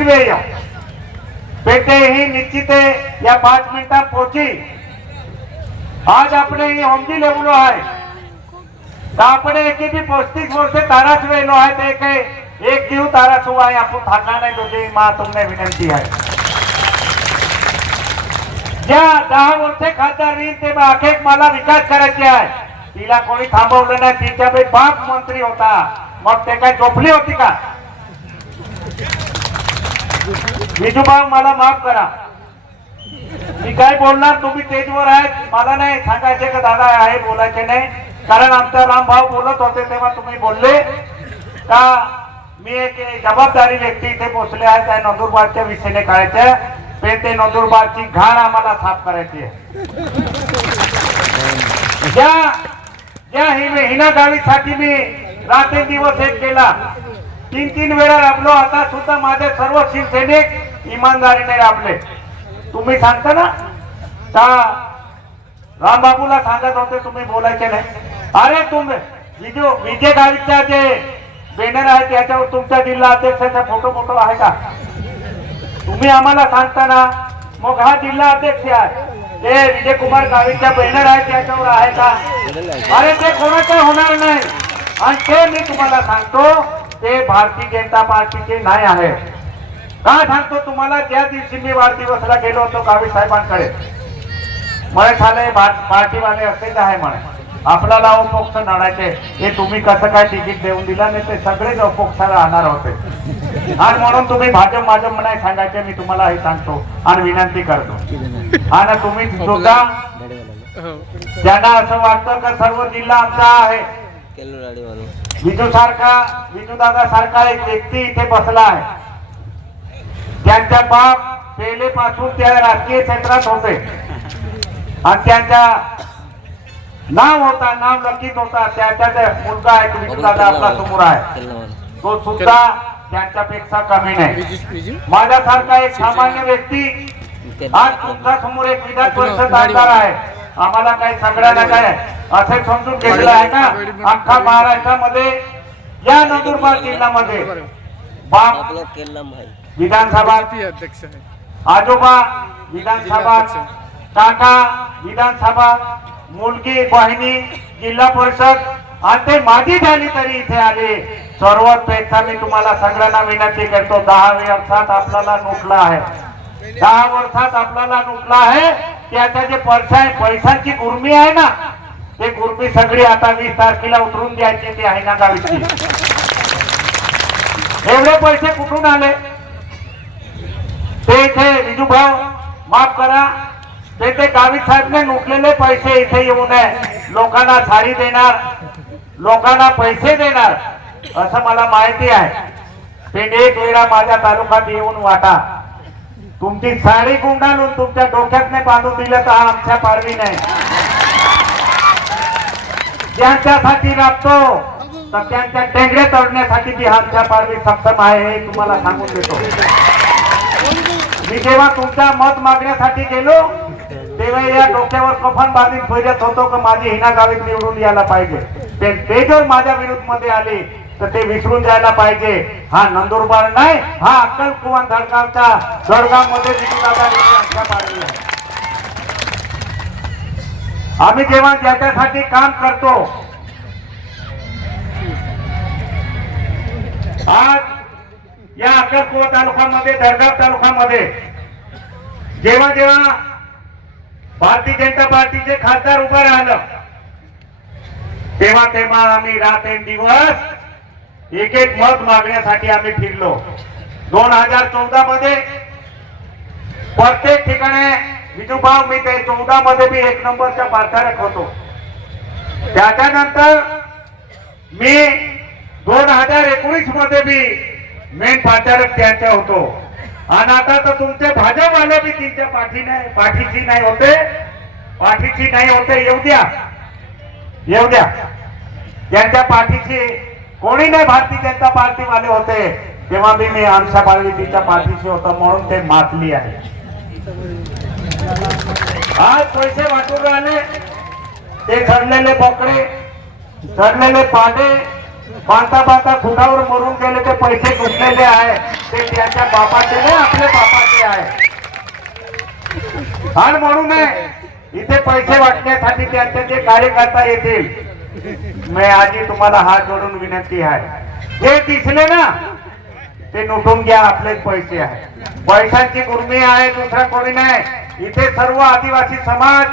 फिरवे पेटे ही निश्चित या 5 मिनिटात पोहोची। आज આપણે સમજી લેવું है तो આપણે एक भी 35 वर्षे तारा छुएलो है तो एक जीव तारा छुवाय आपण थाका नाही तुझी माँ तुमने विनंती है। ज्या 10 वर्षे खासदार रीन ते आखे मला विकास करायचे आहे तिला कोणी थांबवलं नाही। तिच्या बाप मंत्री होता मग ते काय झोपली होती का? विजूभाऊ मला माफ करा मी काय बोलणार तुम्ही स्टेजवर आहेत मला नाही सांगायचे का दादा आहे बोलायचे नाही कारण आमचा रामभाऊ बोलत होते तेव्हा तुम्ही बोलले का मी एक जबाबदारी व्यक्ती इथे पोहोचले आहे त्या नंदुरबारच्या विषयाने काढायचे पण ते नंदुरबारची घाण आम्हाला साफ करायची आहे। ज्या हिना गावीसाठी मी रात्रंदिवस एक केला 3 वेळा राबलो आता सुद्धा माझे सर्व शिवसैनिक इमानदारीने राबले। तुम्ही सांगता ना का रामबाबूला सांगत होते तुम्ही बोलायचे नाही। अरे तुम्ही विजय गावीचा जे बॅनर आहे त्याच्यावर तुमच्या जिल्हा अध्यक्षाचा फोटो आहे का? तुम्ही आम्हाला सांगता ना मग हा जिल्हा अध्यक्ष आहे ते विजय कुमार गावीचा बॅनर आहे त्याच्यावर आहे का? अरे ते कोणाचं होणार नाही आणि ते मी तुम्हाला सांगतो ते भारतीय जनता पार्टीचे नाही आहे। का सांगतो तुम्हाला ज्या दिवशी मी वाढदिवसला गेलो होतो गावी साहेबांकडे मला झाले पार्टीवाले असेच आहे म्हणे आपल्याला अपक्ष लढायचे हे तुम्ही कसं काय तिकीट देऊन दिला नाही ते सगळेच अपक्ष राहणार होते आणि म्हणून तुम्ही भाजप नाही सांगायचे मी तुम्हाला हे सांगतो आणि विनंती करतो। आणि तुम्ही सुद्धा ज्यांना असं वाटतं का सर्व जिल्हा आमचा आहे विजू दादा सारखा एक व्यक्ती इथे बसला आहे त्यांचा बाप पहिलेपासून त्या राजकीय क्षेत्रात होते आणि त्यांचा नाव लकीत होता त्याचा मुलगा आहे विजू दादा आपला समोर आहे तो सुद्धा त्यांच्यापेक्षा कमी नाही। माझ्यासारखा एक सामान्य व्यक्ती आज तुमच्या समोर एक विधान परिषद आमदार आहे आम्हाला काही सगळ्यांना काय असे समजून घेतलं आहे का अख्खा महाराष्ट्रामध्ये या नंदुरबार जिल्ह्यामध्ये बाप विधानसभा अध्यक्ष है आजोबा विधानसभा काका विधानसभा मुलगी बहिणी जिल्हा परिषद आणि ते माझी झाली तरी इथे आले सर्वात पेक्षा मी तुम्हाला सगळ्यांना विनंती करतो 10 वर्षात आपल्याला लुटला आहे 10 वर्षात आपल्याला लुटला आहे त्याच्या जे पैशांची गुरमी आहे ना ते गुरमी सगळी आता 20 तारखेला उतरून द्यायची ती आहे ना गावीची। एवढे पैसे कुठून आले ते इथे विजूभाऊ माफ करा ते गावित साहेबने लुटलेले पैसे इथे येऊ नये लोकांना साडी देणार लोकांना पैसे देणार असं मला माहिती आहे। ते एक वेळा माझ्या तालुक्यात येऊन वाटा तुमची साडी गुंडाळून तुमच्या डोक्यातने बांधून दिलं तर आमच्या पारवी नाही ज्यांच्यासाठी राबतो तर त्यांच्या टेंगडे तोडण्यासाठी ती आमच्या पारवी सक्षम आहे हे तुम्हाला सांगून देतो। मी जेव्हा तुमच्या मत मागण्यासाठी गेलो तेव्हा या डोक्यावर कफन बांधून फिरत होतो की माझी हिना गावीत निवडून यायला पाहिजे ते जर माझ्या विरुद्ध मध्ये आले तर ते विसरून जायला पाहिजे हा नंदुरबार नाही हा अक्कलकुवा धडगावचा जळगावमध्ये आम्ही जेव्हा ज्याच्यासाठी काम करतो आज या अक्कलकुवा तालुक्यामध्ये धडगाव तालुक्यामध्ये जेव्हा भारतीय जनता पार्टीचे खासदार उभं राहिलं तेव्हा आम्ही रात्रंदिवस एक मत मागण्यासाठी आम्ही फिरलो। 2014 मध्ये प्रत्येक ठिकाणी विजूभाऊ मी ते 14 मध्ये बी 1 नंबरचा पारधारक होतो त्याच्यानंतर मी 2019 मध्ये बी मेन पारधारक त्यांचा होतो आणि आता तर तुमचे भाजपवाले बी त्यांच्या पाठीची नाही होते येऊ द्या त्यांच्या पाठीची कोणी नाही भारतीय जनता पार्टी वाले होते तेव्हा मी आमच्या पार्टीच्या पाठीशी होतो म्हणून ते मातली आहे। आज पैसे वाटून राहिले ते चढलेले बोकडे चढलेले पाडे बांधता बांधता खुटावर मरून गेले ते पैसे गुंतलेले आहे ते त्यांच्या बापाचे नाही, आपले बापाचे आहे. आणि म्हणून इथे पैसे वाटण्यासाठी त्यांचे जे कार्यकर्ता येतील, मी आजी तुम्हाला हात जोडून विनंती आहे, जे दिसले ना ते लुटून घ्या, आपलेच पैसे आहे. पैशांची गुरमी आहे, दुसरा कोणी नाही. इथे सर्व आदिवासी समाज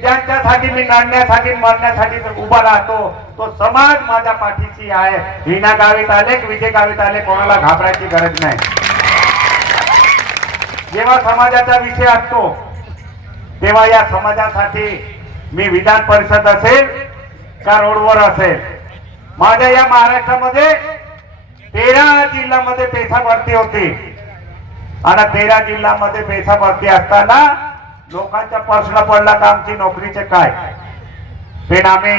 ज्यांच्यासाठी मी लढण्यासाठी मरण्यासाठी उभा राहतो, तो समाज माझ्या पाठीशी आहे. हिना गावीत आले की विजय गावीत आले, कोणाला घाबरायची गरज नाही. जेव्हा समाजाचा विषय असतो तेव्हा या समाजासाठी मी विधान परिषद असेल का रोडवर असेल, माझ्या या महाराष्ट्रामध्ये 13 जिल्ह्यामध्ये पेशा भरती होती आणि 13 जिल्ह्यामध्ये पेशा भरती असताना लोकांचा प्रश्न पडला का आमची नोकरीचे काय. पण आम्ही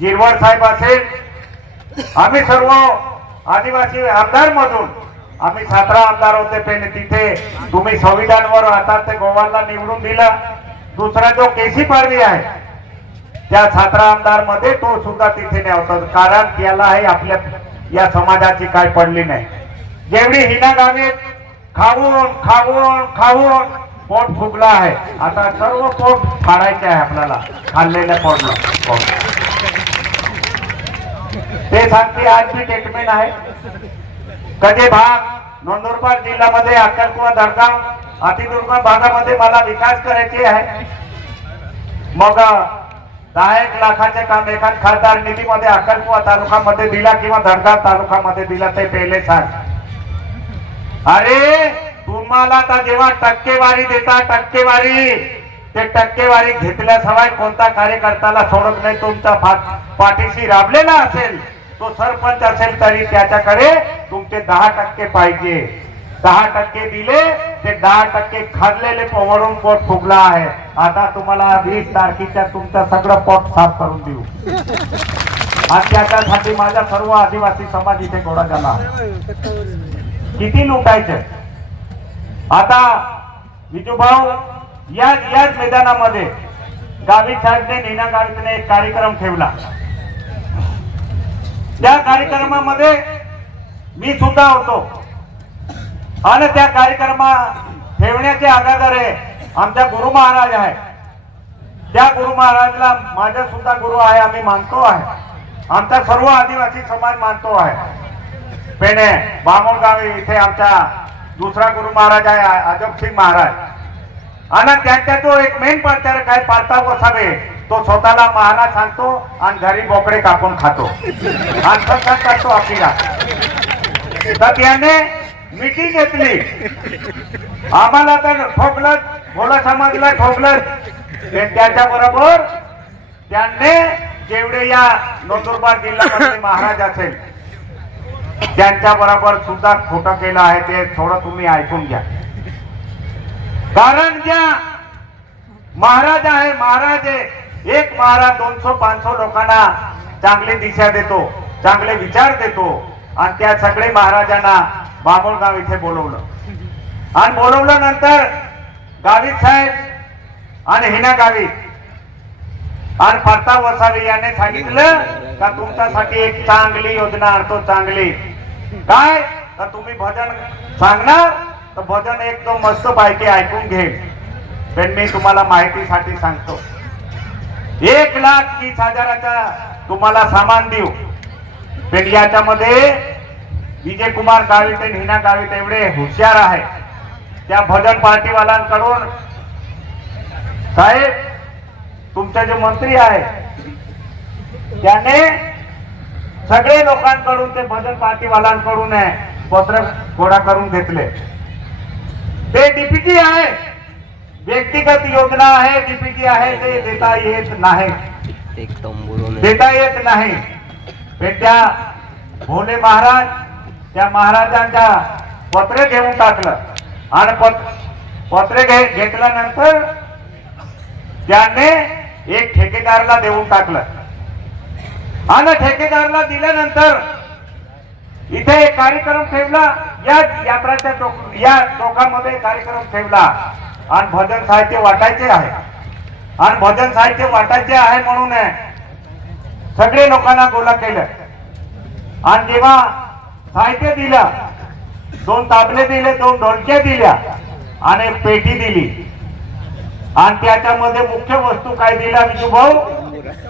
गिरवड साहेब असेल, आम्ही सर्व आदिवासी आमदार मधून आम्ही 17 आमदार होते. पण तिथे तुम्ही संविधानावर आता ते गोवाला निवडून दिला. दुसरा जो केसी पारवी आहे त्या 17 आमदार मध्ये तो सुद्धा तिथे नव्हता, कारण त्यालाही आपल्या या समाजाची काय पडली नाही. जेवढी हिना गावीत खाऊन खाऊन खाऊन पोट फुगला आहे, आता सर्व पोट फाडायचे आहे आपल्याला, खाल्लेल्या पोटला. ते सांगते आज मी ट्रीटमेंट आहे. कधी भाग नंदुरबार जिल्ह्यामध्ये अक्कलकुवा दडगाव अतिदुर्गम भागामध्ये मला विकास करायचे आहे. मग 10 लाखाचे काम एका खासदार निधीमध्ये अक्कलकुवा तालुक्यामध्ये दिला किंवा दडगाव तालुक्यामध्ये दिला, ते पहिले सांग. अरे तुम्हाला आता जेव्हा टक्केवारी देता, टक्केवारी ते टक्केवारी घेतल्याशिवाय कोणता कार्यकर्त्याला सोडत नाही. तुमचा पाठीशी राबलेला असेल, तो सरपंच असेल तरी त्याच्याकडे तुमचे 10% पाहिजे. 10% दिले ते 10% खाल्लेले पोवरून पोट फुगला आहे. आता तुम्हाला 20 तारखेच्या तुमचं सगळं पोट साफ करून देऊ. आणि त्याच्यासाठी माझा सर्व आदिवासी समाज इथे गोळा झाला. किती लुटायचे. आता विजूभाऊ याच मैदानामध्ये गावित साहेबने नीना गावितने एक कार्यक्रम ठेवला. त्या कार्यक्रमामध्ये मी सुद्धा होतो आणि त्या कार्यक्रमा ठेवण्याचे अगोदर आमच्या गुरु महाराज आहे. त्या गुरु महाराजला माझा सुद्धा गुरु आहे, आम्ही मानतो आहे. आमचा सर्व आदिवासी समाज मानतो आहे. पेणे बामोळगाव इथे आमचा दुसरा गुरु महाराज आहे अजब सिंग महाराज. आणि त्यांचा तो एक मेन प्रचारक आहे पार्था गोसावे. तो स्वतःला महाराज सांगतो आणि घरी बोकडे कापून खातो आणि सत्संग करतो आपल्याला. तर त्याने मीटिंग घेतली. आम्हाला तर ठोकलं, भोला समाजला ठोकलं. त्याच्या बरोबर त्यांनी जेवढे या नंदुरबार जिल्ह्यामध्ये महाराज असेल त्यांच्या बरोबर सुद्धा खोटं केलं आहे. ते थोडं तुम्ही ऐकून घ्या. कारण ज्या महाराज आहे, महाराज एक महाराज 200-500 लोकांना चांगली दिशा देतो, चांगले विचार देतो. आणि त्या सगळे महाराजांना बामोळगाव इथे बोलवलं. आणि बोलवलं नंतर गावित साहेब आणि हिना गावित आणि पार्था वसावे यांनी सांगितलं का तुमच्यासाठी एक चांगली योजना आणतो. चांगली काय तर तुम्ही भजन सांगणार तर भजन एकदम मस्त पैकी ऐकून घेईल. पण मी तुम्हाला माहितीसाठी सांगतो, 1,20,000 तुम्हाला सामान देऊ. पण याच्यामध्ये विजय कुमार गावित आणि हिना गावित एवढे हुशार आहे. त्या भजन पार्टीवाल्यांकडून साहेब तुमचे जे मंत्री आहे त्याने सगळे लोकांकडून ते भजन पार्टीवाल्यांकडून पत्र गोळा करून घेतले. ते डीपीटी आहे, व्यक्तिगत योजना आहे, डीपीटी आहे, ते देता येत नाही, देता येत नाही. त्या भोले महाराज त्या महाराजांच्या पत्र घेऊन टाकलं आणि पत्र घेतल्यानंतर त्याने एक ठेकेदारला देऊन टाकलं. आणि ठेकेदारला दिल्यानंतर इथे एक कार्यक्रम ठेवला. या यात्राच्या या चौकामध्ये कार्यक्रम ठेवला आणि भजन साहित्य वाटायचे आहे. आणि भजन साहित्य वाटायचे आहे म्हणून सगळे लोकांना गोळा केलं. आणि जेव्हा साहित्य दिलं, 2 ताबले दिले, 2 ढोलक्या दिल्या आणि एक पेटी दिली आणि त्याच्यामध्ये मुख्य वस्तू काय दिला विजू भाऊ?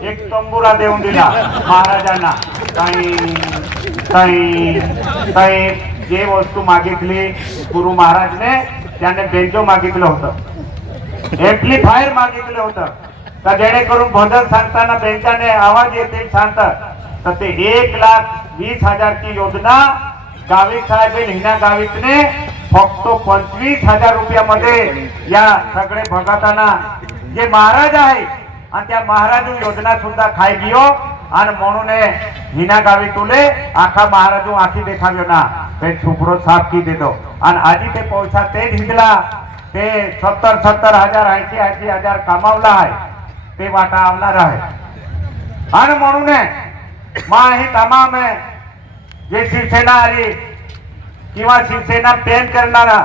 एक तंबुरा देऊन दिला महाराजांना. काही जे वस्तू मागितली गुरु महाराजने, त्याने बेंजो मागितलं होतं, एम्प्लिफायर मागितलं होतं, तर जेणेकरून भजन सांगताना बेंचाने आवाज येतील शांत. तर ते 1,20,000 ची योजना गावित साहेब हिना गावितने फक्त 25,000 रुपयामध्ये या सगळे भगतांना जे महाराज आहे आणि त्या महाराज योजना सुद्धा खाई गियो. आणि म्हणून हिना गावी तुले आखा महाराज आखी देखाव्यो ना पेट सुप्रो साफ की देतो. आणि आधी ते पैसा ते ढिगला, ते 70,000 80,000 कमावला आहे, ते वाटा आवणार आहे. आणि म्हणून ही तमाम जे शिवसेना आली किंवा शिवसेना प्रेम करणारा